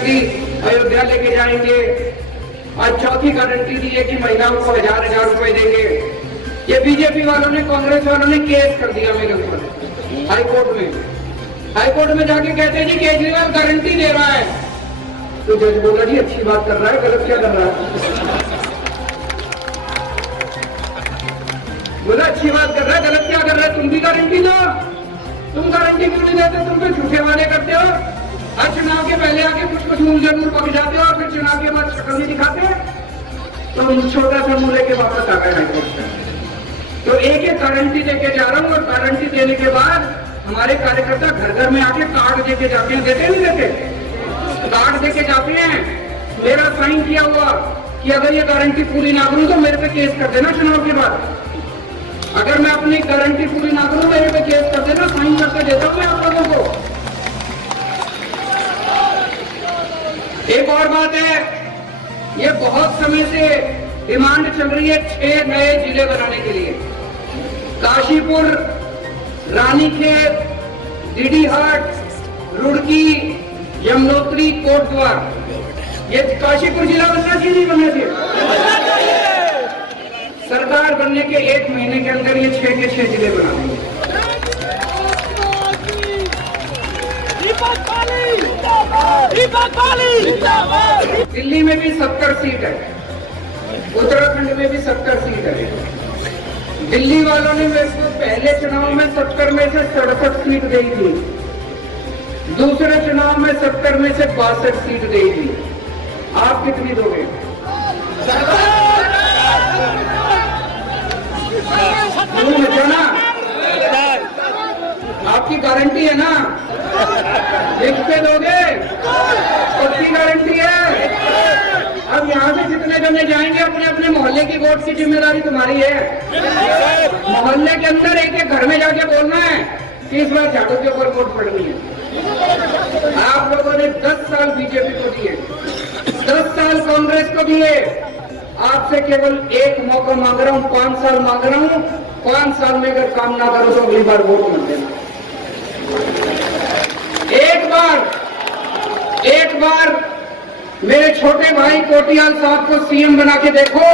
Guarantee Ayodhya लेके जाएंगे। आज चौथी गारंटी दी है कि महिलाओं को 1000 रुपए देंगे। ये बीजेपी वालों ने, कांग्रेस वालों ने केस कर दिया मेरे ऊपर हाईकोर्ट में। हाईकोर्ट में जाके कहते हैं जी केजरीवाल गारंटी दे रहा है। तो जज बोला जी अच्छी बात कर रहा है, गलत क्या कर रहा है? बोला अच्छी बात कर रहा है, गलत क्या कर रहा है? तुम भी गारंटी दो। तुम गारंटी क्यों नहीं देते? तुम तो झूठे वादे करते हो। हर चुनाव के पहले आके कुछ मूल जरूर पक जाते हो और फिर चुनाव के बाद शक्ल नहीं दिखाते। तो छोटा सा मूल लेके वापस आ गए हाईकोर्ट से। तो एक एक गारंटी देके जा रहा हूँ और गारंटी देने के बाद हमारे कार्यकर्ता घर घर में आके कार्ड देके जाते हैं। देते नहीं देते? कार्ड देके जाते हैं, मेरा साइन किया हुआ कि अगर ये गारंटी पूरी ना करूं तो मेरे पे केस कर देना चुनाव के बाद। अगर मैं अपनी गारंटी पूरी ना करूं मेरे पे केस कर देना, साइन करके देता हूं मैं आप लोगों को। एक और बात है, ये बहुत समय से डिमांड चल रही है 6 नए जिले बनाने के लिए। काशीपुर, रानीखेत, डीडीहाट, रुड़की, यमुनोत्री, कोटद्वार। ये काशीपुर जिला बनना चाहिए नहीं बनना चाहिए? सरकार बनने के 1 महीने के अंदर ये 6 के 6 जिले बना देंगे। दिल्ली में भी 70 सीट है, उत्तराखंड में भी 70 सीट है। दिल्ली वालों ने मेरे को पहले चुनाव में 70 में से 67 सीट दी थी, दूसरे चुनाव में 70 में से 62 सीट दी थी। आप कितनी दोगे? ना आपकी गारंटी है ना? लिख पे दोगे? पक्की गारंटी है। अब यहाँ से जितने जने जाएंगे अपने अपने मोहल्ले की वोट की जिम्मेदारी तुम्हारी है। मोहल्ले के अंदर एक एक घर में जाके बोलना है कि इस बार झाड़ू के ऊपर वोट पड़नी है। आप लोगों ने 10 साल बीजेपी को दिए, 10 साल कांग्रेस को दिए। आपसे केवल एक मौका मांग रहा हूं, 5 साल मांग रहा हूं। 5 साल में अगर काम ना करो तो अगली बार वोट मत देना। एक बार मेरे छोटे भाई कोटियाल साहब को सीएम बना के देखो।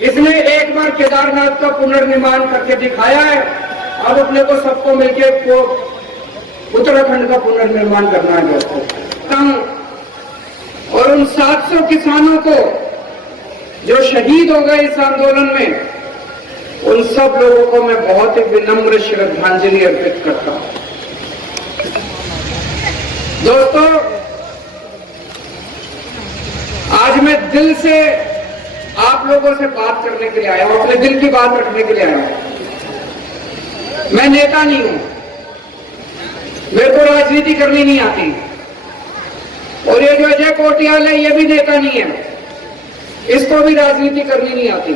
इसने एक बार केदारनाथ का पुनर्निर्माण करके दिखाया है। अब अपने को सबको मिलकर उत्तराखंड का पुनर्निर्माण करना है दोस्तों। और उन 700 किसानों को जो शहीद हो गए इस आंदोलन में, उन सब लोगों को मैं बहुत ही विनम्र श्रद्धांजलि अर्पित करता हूं। दोस्तों, आज मैं दिल से आप लोगों से बात करने के लिए आया हूं, अपने दिल की बात रखने के लिए आया हूं। मैं नेता नहीं हूं, मेरे को राजनीति करनी नहीं आती। और ये जो अजय कोटियाल है ये भी नेता नहीं है, इसको भी राजनीति करनी नहीं आती।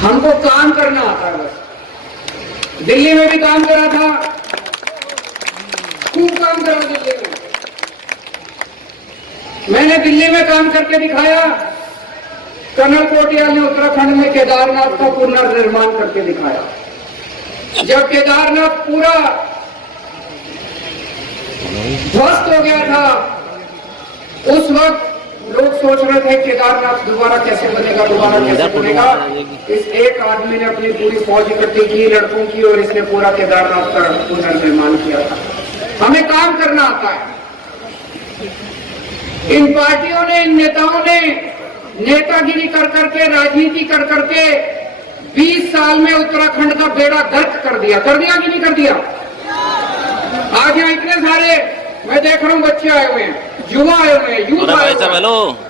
हमको काम करना आता है बस। दिल्ली में भी काम करा था, खूब काम करा दिल्ली में। मैंने दिल्ली में काम करके दिखाया। कर्नल कोटियाल ने उत्तराखंड में केदारनाथ का पुनर्निर्माण करके दिखाया। जब केदारनाथ पूरा ध्वस्त हो गया था, उस वक्त लोग सोच रहे थे केदारनाथ दोबारा कैसे बनेगा, दोबारा कैसे बनेगा। इस एक आदमी ने अपनी पूरी फौज इकट्ठी की, लड़कों की, और इसने पूरा केदारनाथ का पुनर्निर्माण किया था। हमें काम करना आता है। इन पार्टियों ने, इन नेताओं ने नेतागिरी कर करके, राजनीति कर करके 20 साल में उत्तराखंड का बेड़ा गर्क कर दिया कि नहीं कर दिया? आज यहाँ इतने सारे मैं देख रहा हूँ बच्चे आए हुए हैं, युवा आए हुए हैं, यूथ आए हुए हैं,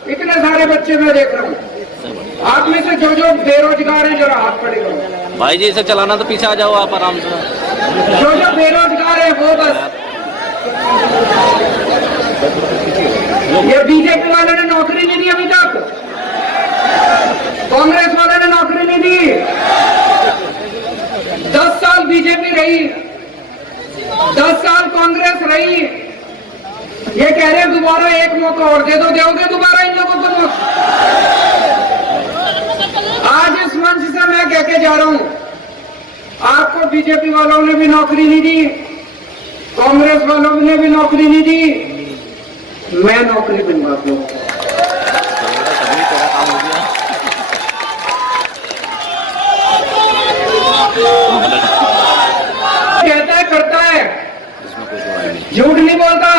इतने सारे बच्चे मैं देख रहा हूँ। आप में से जो जो बेरोजगार हैं जरा हाथ खड़े करो। भाई जी इसे चलाना तो पीछे आ जाओ आप आराम से। जो जो बेरोजगार है वो बस। ये बीजेपी वालों ने नौकरी नहीं दी अभी तक, कांग्रेस वालों ने नौकरी नहीं दी। 10 साल बीजेपी रही, 10 साल कांग्रेस रही। ये कह रहे हैं दोबारा एक मौका और दे दो, दोगे दोबारा इन लोगों को? आज इस मंच से मैं कह के जा रहा हूं, आपको बीजेपी वालों ने भी नौकरी नहीं दी, कांग्रेस वालों ने भी नौकरी नहीं दी, मैं नौकरी बनवा दूं। कहता है करता है, झूठ नहीं बोलता।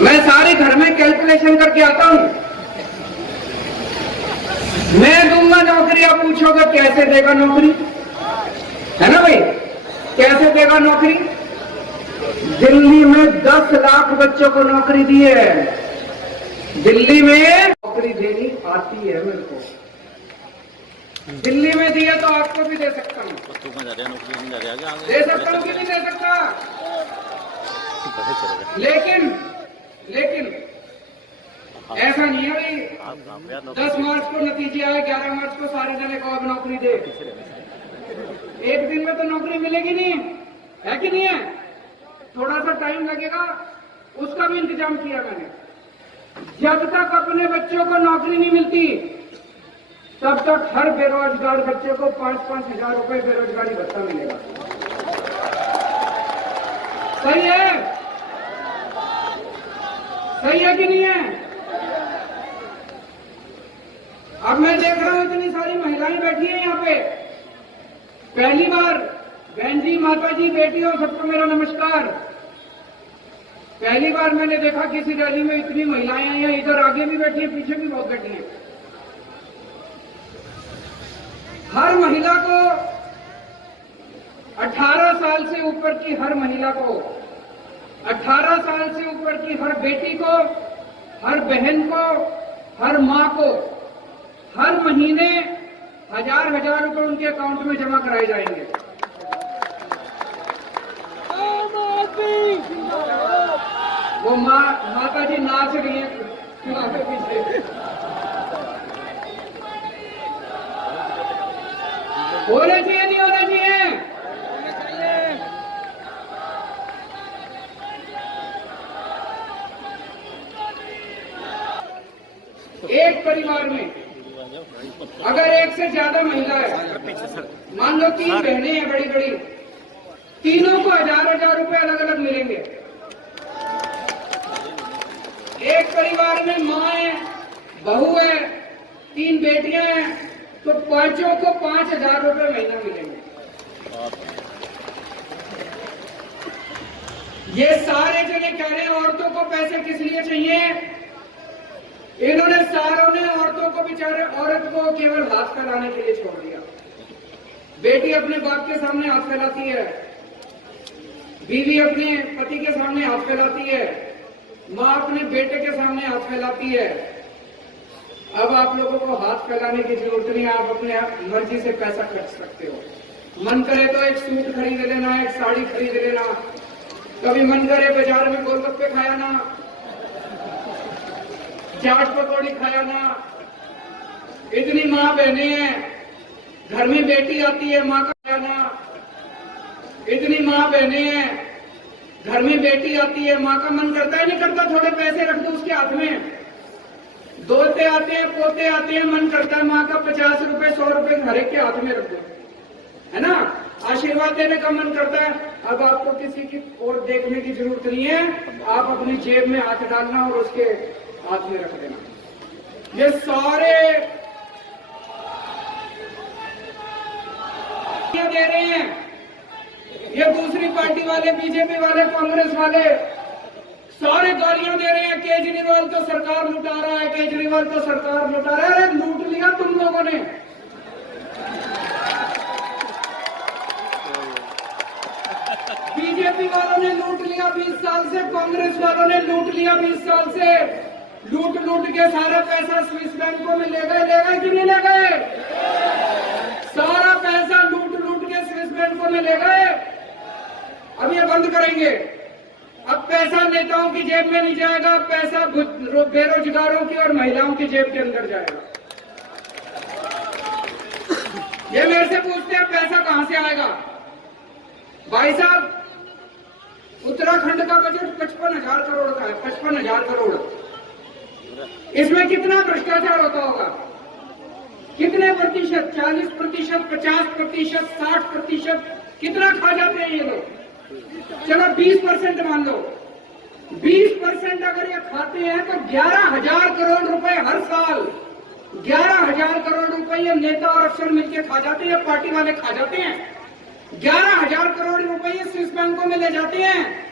मैं सारे घर में कैलकुलेशन करके आता हूं। मैं दूंगा नौकरी, आप पूछोगे कैसे देगा नौकरी, है ना भाई, कैसे देगा नौकरी? दिल्ली में 10 लाख बच्चों को नौकरी दी है। दिल्ली में नौकरी देनी आती है मेरे को, दिल्ली में दी है तो आपको भी दे सकता हूँ। दे सकता हूँ कि नहीं दे सकता? लेकिन ऐसा नहीं है भाई 10 मार्च को नतीजे आए, 11 मार्च को सारे जने को अब नौकरी दे। एक दिन में तो नौकरी मिलेगी नहीं, है कि नहीं है? थोड़ा सा टाइम लगेगा, उसका भी इंतजाम किया मैंने। जब तक अपने बच्चों को नौकरी नहीं मिलती तब तक हर बेरोजगार बच्चे को 5-5 हजार रुपए बेरोजगारी भत्ता मिलेगा। सही है? सही है कि नहीं है? अब मैं देख रहा हूं इतनी सारी महिलाएं बैठी हैं यहाँ पे। पहली बार बहन जी, माता जी, बेटियों, सबको मेरा नमस्कार। पहली बार मैंने देखा किसी रैली में इतनी महिलाएं आई हैं। इधर आगे भी बैठी हैं, पीछे भी बहुत बैठी हैं। हर महिला को 18 साल से ऊपर की हर महिला को, 18 साल से ऊपर की हर बेटी को, हर बहन को, हर मां को हर महीने 1000 रुपए उनके अकाउंट में जमा कराए जाएंगे। वो माता जी नाच रही है पीछे। होने चाहिए नहीं होना चाहिए? एक परिवार में अगर एक से ज्यादा महिला है, मान लो 3 बहनें हैं बड़ी बड़ी, तीनों को 1000 रुपए अलग अलग मिलेंगे। एक परिवार में माँ है, बहू है, 3 बेटियां हैं, तो पांचों को 5000 रुपए महीना मिलेंगे। ये सारे जने कह रहे हैं औरतों को पैसे किस लिए चाहिए? इन्होंने सारों ने औरतों को, बेचारे औरत को केवल हाथ फैलाने के लिए छोड़ दिया। बेटी अपने बाप के सामने हाथ फैलाती है, बीवी अपने पति के सामने हाथ फैलाती है, माँ अपने बेटे के सामने हाथ फैलाती है। अब आप लोगों को हाथ फैलाने की जरूरत नहीं, आप अपने मर्जी से पैसा खर्च सकते हो। मन करे तो एक सूट खरीद लेना, एक साड़ी खरीद लेना, कभी मन करे बाजार में गोलगप्पे खाया ना, चाट पकौड़ी खाया ना। इतनी माँ बहने हैं, घर में बेटी आती है, माँ का खाया ना। इतनी माँ बहने हैं, घर में बेटी आती है, माँ का मन करता है नहीं करता थोड़े पैसे रख दो उसके हाथ में। दोते आते हैं, पोते आते हैं, मन करता है माँ का 50 रुपए 100 रुपए हर एक के हाथ में रख दो, है ना? आशीर्वाद देने का मन करता है। अब आपको किसी की ओर देखने की जरूरत नहीं है, आप अपनी जेब में हाथ डालना और उसके हाथ में रख देना। ये सारे दे रहे हैं, ये दूसरी पार्टी वाले, बीजेपी वाले, कांग्रेस वाले सारे गालियां दे रहे हैं। केजरीवाल तो सरकार लुटा रहा है, केजरीवाल तो सरकार लुटा रहा है। अरे लूट लिया तुम लोगों ने। बीजेपी वालों ने लूट लिया 20 साल से, कांग्रेस वालों ने लूट लिया 20 साल से। लूट के सारा पैसा स्विस बैंकों में ले गए कि नहीं ले गए? सारा पैसा लूट के स्विस बैंकों में ले गए। अब ये बंद करेंगे। अब पैसा नेताओं की जेब में नहीं जाएगा, पैसा बेरोजगारों की और महिलाओं की जेब के अंदर जाएगा। ये मेरे से पूछते हैं पैसा कहां से आएगा? भाई साहब, उत्तराखंड का बजट 55,000 करोड़ का है, 55,000 करोड़। इसमें कितना भ्रष्टाचार होता होगा? कितने प्रतिशत? 40%, 50%, 60%? कितना खा जाते हैं ये लोग? चलो 20% मान लो, 20% अगर ये खाते हैं तो 11,000 करोड़ रुपए हर साल, 11,000 करोड़ रुपए ये नेता और अफसर मिलकर खा जाते हैं, पार्टी वाले खा जाते हैं। 11,000 करोड़ रुपए ये स्विस बैंकों में ले जाते हैं।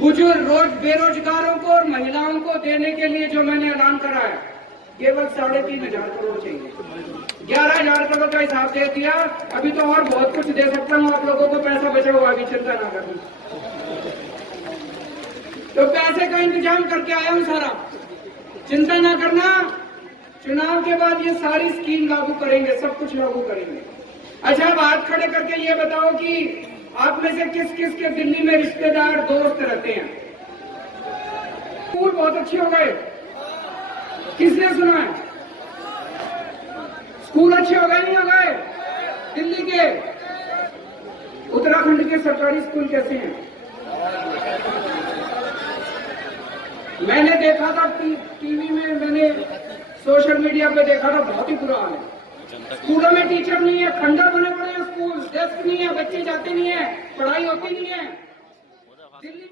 बुजुर्ग बेरोजगारों को और महिलाओं को देने के लिए जो मैंने ऐलान करा है, केवल 3,500 करोड़ चाहिए। 11,000 करोड़ का हिसाब दे दिया, अभी तो और बहुत कुछ दे सकता हूं आप लोगों को, पैसा बचा हुआ अभी, चिंता ना करना। तो पैसे का इंतजाम करके आया हूं सारा, चिंता ना करना। चुनाव के बाद ये सारी स्कीम लागू करेंगे, सब कुछ लागू करेंगे। अच्छा, अब हाथ खड़े करके ये बताओ कि आप में से किस किस के दिल्ली में रिश्तेदार दोस्त रहते हैं? स्कूल बहुत अच्छे हो गए, किसने सुना है? स्कूल अच्छे हो गए नहीं हो गए? दिल्ली के, उत्तराखंड के सरकारी स्कूल कैसे हैं? मैंने देखा था टीवी में, मैंने सोशल मीडिया पे देखा था, बहुत ही बुरा हाल है। स्कूलों में टीचर नहीं है, खंडर बने पड़े हैं स्कूल, डेस्क नहीं है, बच्चे जाते नहीं है, पढ़ाई होती नहीं है। दिल्ली